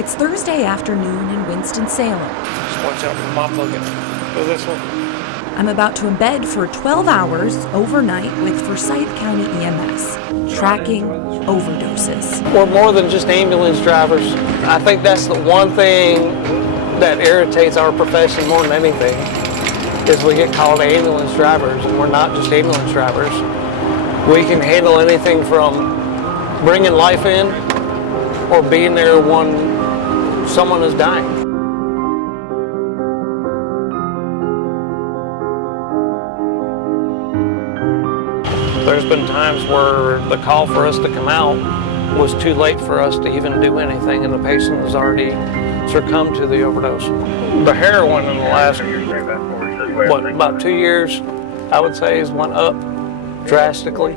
It's Thursday afternoon in Winston-Salem. Just watch out for the mop bucket. Go this one. I'm about to embed for 12 hours overnight with Forsyth County EMS, tracking overdoses. We're more than just ambulance drivers. I think that's the one thing that irritates our profession more than anything, is we get called ambulance drivers, and we're not just ambulance drivers. We can handle anything from bringing life in or being there when someone is dying. There's been times where the call for us to come out was too late for us to even do anything, and the patient has already succumbed to the overdose. The heroin in the last, about 2 years, I would say, has went up drastically.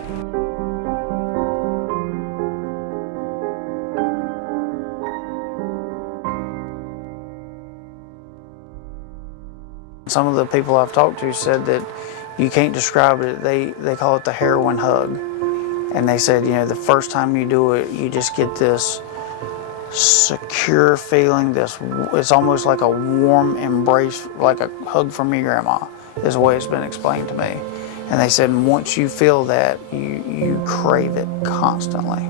Some of the people I've talked to said that you can't describe it. They call it the heroin hug. And they said, you know, the first time you do it, you just get this secure feeling, it's almost like a warm embrace, like a hug from your grandma, is the way it's been explained to me. And they said once you feel that, you crave it constantly.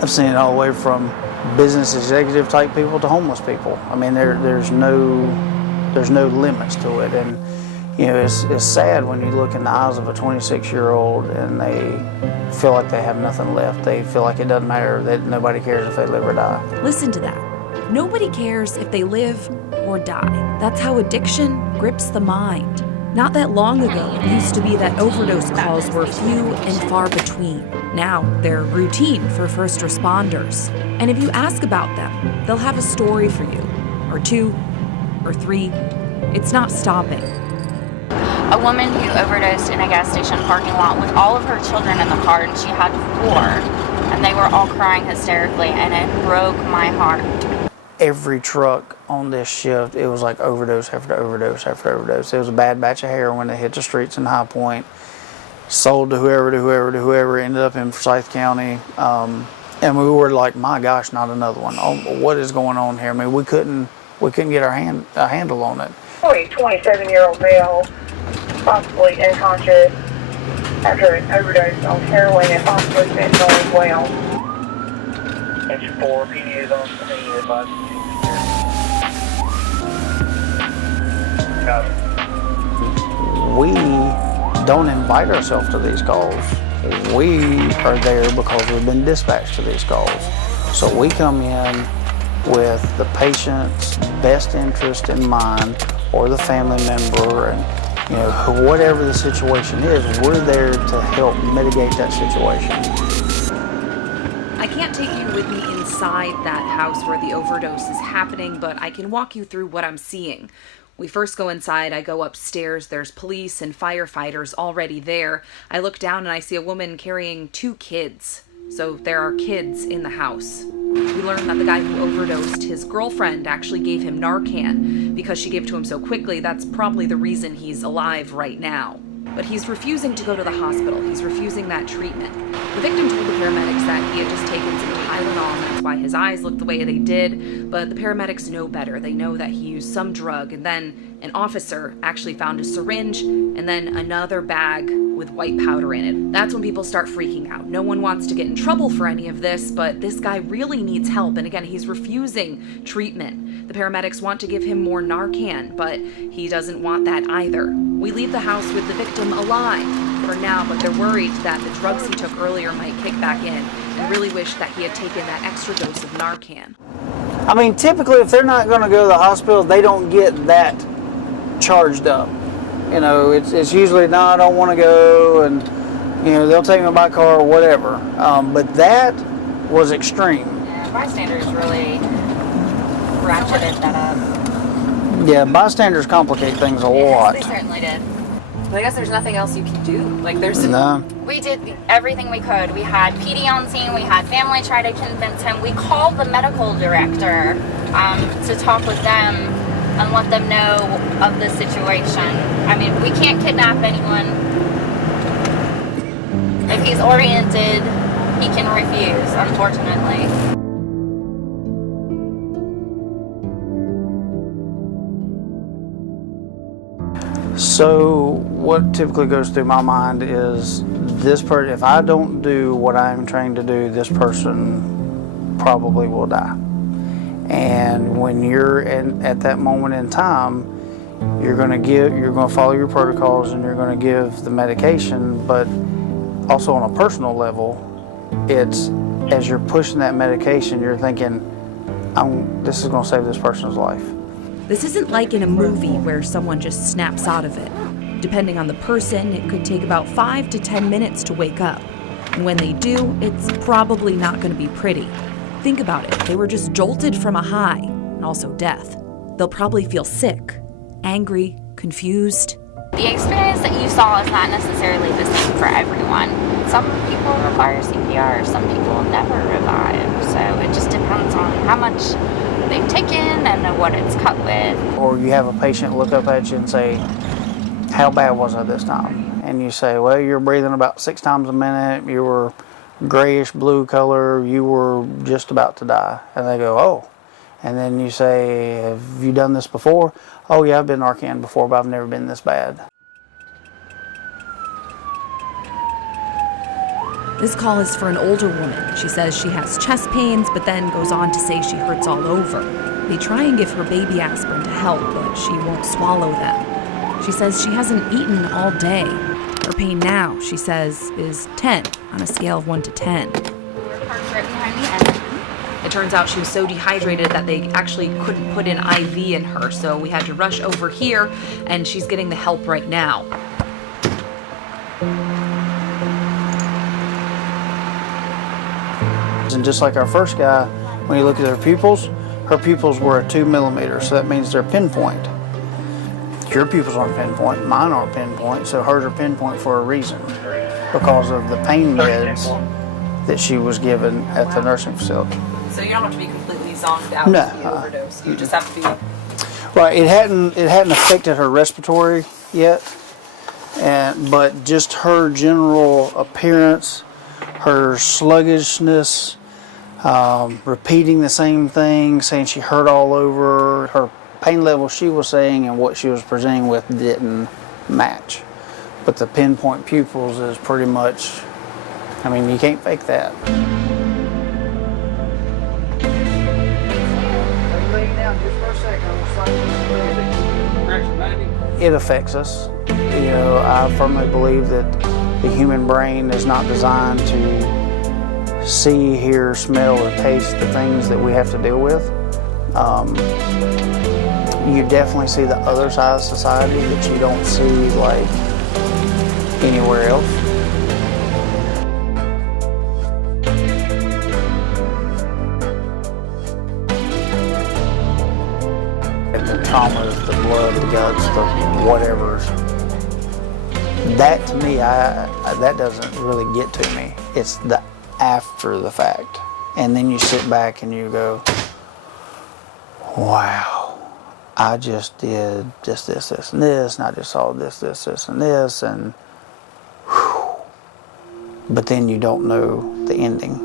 I've seen it all the way from business executive type people to homeless people. I mean, there's no limits to it. And you know, it's sad when you look in the eyes of a 26-year-old and they feel like they have nothing left. They feel like it doesn't matter, that nobody cares if they live or die. Listen to that. Nobody cares if they live or die. That's how addiction grips the mind. Not that long ago, it used to be that overdose calls were few and far between. Now, they're routine for first responders. And if you ask about them, they'll have a story for you, or two, or three. It's not stopping. A woman who overdosed in a gas station parking lot with all of her children in the car, and she had 4, and they were all crying hysterically, and it broke my heart. Every truck on this shift, it was like overdose after overdose after overdose. It was a bad batch of heroin that hit the streets in High Point, sold to whoever, ended up in Forsyth County. And we were like, my gosh, not another one. Oh, what is going on here? I mean, we couldn't get a handle on it. A 27-year-old male, possibly unconscious after an overdose on heroin and possibly fentanyl as well. It's 4 PD is on the advice. We don't invite ourselves to these calls. We are there because we've been dispatched to these calls. So we come in with the patient's best interest in mind, or the family member, and you know, whatever the situation is, we're there to help mitigate that situation. I can't take you with me inside that house where the overdose is happening, but I can walk you through what I'm seeing. We first go inside, I go upstairs, there's police and firefighters already there. I look down and I see a woman carrying 2 kids. So there are kids in the house. We learned that the guy who overdosed, his girlfriend actually gave him Narcan because she gave it to him so quickly. That's probably the reason he's alive right now. But he's refusing to go to the hospital. He's refusing that treatment. The victim told the paramedics that he had just taken some Tylenol, and that's why his eyes looked the way they did. But the paramedics know better. They know that he used some drug, and then an officer actually found a syringe and then another bag with white powder in it. That's when people start freaking out. No one wants to get in trouble for any of this, but this guy really needs help. And again, he's refusing treatment. The paramedics want to give him more Narcan, but he doesn't want that either. We leave the house with the victim alive for now, but they're worried that the drugs he took earlier might kick back in, and really wish that he had taken that extra dose of Narcan. I mean, typically if they're not going to go to the hospital, they don't get that charged up. You know, it's usually, no, I don't want to go, and you know, they'll take me by car or whatever. But that was extreme. Yeah, bystanders really ratcheted that up. Yeah, bystanders complicate things a lot. They certainly did. But I guess there's nothing else you can do. Like there's No. We did everything we could. We had PD on scene. We had family try to convince him. We called the medical director to talk with them and let them know of the situation. I mean, we can't kidnap anyone. If he's oriented, he can refuse, unfortunately. So what typically goes through my mind is this person, if I don't do what I'm trained to do, this person probably will die. And when you're at that moment in time, you're going to follow your protocols and you're going to give the medication, but also on a personal level, it's as you're pushing that medication, you're thinking, this is going to save this person's life. This isn't like in a movie where someone just snaps out of it. Depending on the person, it could take about 5 to 10 minutes to wake up. And when they do, it's probably not going to be pretty. Think about it. They were just jolted from a high, and also death. They'll probably feel sick, angry, confused. The experience that you saw is not necessarily the same for everyone. Some people require CPR, some people never revive. So it just depends on how much they've taken and what it's cut with. Or you have a patient look up at you and say, how bad was I this time? And you say, well, you're breathing about 6 times a minute, you were grayish blue color, you were just about to die. And they go, oh. And then you say, have you done this before? Oh yeah, I've been Narcan before, but I've never been this bad. This call is for an older woman. She says she has chest pains, but then goes on to say she hurts all over. They try and give her baby aspirin to help, but she won't swallow them. She says she hasn't eaten all day. Her pain now, she says, is 10 on a scale of 1 to 10. We're parked right behind the end. It turns out she was so dehydrated that they actually couldn't put an IV in her, so we had to rush over here, and she's getting the help right now. And just like our first guy, when you look at her pupils were a 2 millimeter, so that means they're pinpoint. Your pupils aren't pinpoint, mine aren't pinpoint, so hers are pinpoint for a reason, because of the pain meds that she was given at the nursing facility. So you don't have to be completely zonked out No. to be overdose. You just have to be. Right, it hadn't affected her respiratory yet, but just her general appearance, her sluggishness, repeating the same thing, saying she hurt all over, her pain level she was saying and what she was presenting with didn't match. But the pinpoint pupils is pretty much, I mean, you can't fake that. It affects us. You know, I firmly believe that the human brain is not designed to see, hear, smell, or taste the things that we have to deal with. You definitely see the other side of society that you don't see like anywhere else. And the traumas, the blood, the guts, the whatevers. That to me, that doesn't really get to me. It's the after the fact. And then you sit back and you go, wow, I just did this, and this, and I just saw this, and this, and whew. But then you don't know the ending.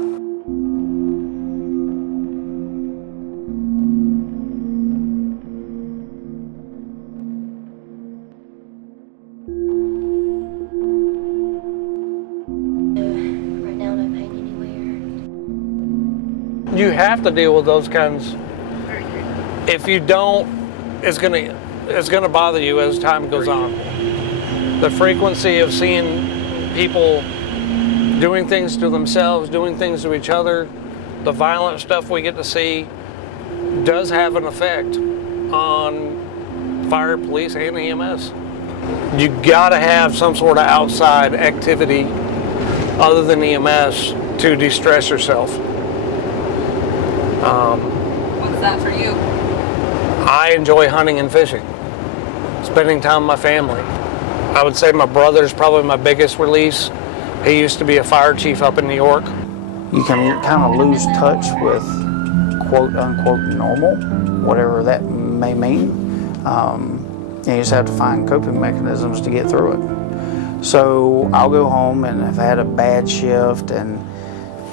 Right now, no pain anywhere. You have to deal with those kinds. If you don't, it's gonna bother you as time goes on. The frequency of seeing people doing things to themselves, doing things to each other, the violent stuff we get to see does have an effect on fire, police, and EMS. You gotta have some sort of outside activity other than EMS to de-stress yourself. What's that for you? I enjoy hunting and fishing, spending time with my family. I would say my brother's probably my biggest release. He used to be a fire chief up in New York. You can kind of lose touch with quote unquote normal, whatever that may mean. You just have to find coping mechanisms to get through it. So I'll go home, and if I had a bad shift and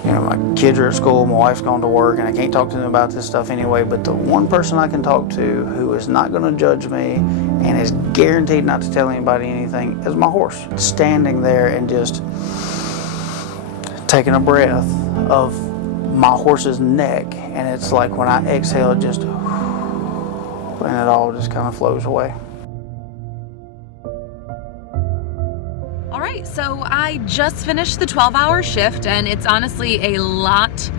You know, my kids are at school, my wife's gone to work, and I can't talk to them about this stuff anyway, but the one person I can talk to who is not going to judge me and is guaranteed not to tell anybody anything is my horse. Standing there and just taking a breath of my horse's neck, and it's like when I exhale, it just, and it all just kind of flows away. All right, so I just finished the 12-hour shift, and it's honestly a lot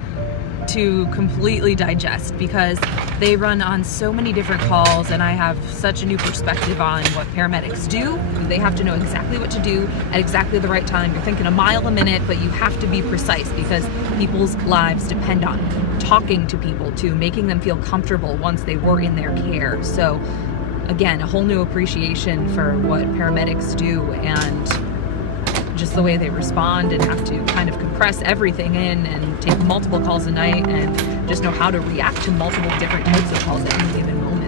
to completely digest because they run on so many different calls, and I have such a new perspective on what paramedics do. They have to know exactly what to do at exactly the right time. You're thinking a mile a minute, but you have to be precise because people's lives depend on talking to people, to making them feel comfortable once they were in their care. So again, a whole new appreciation for what paramedics do and just the way they respond, and have to kind of compress everything in and take multiple calls a night and just know how to react to multiple different types of calls at any given moment.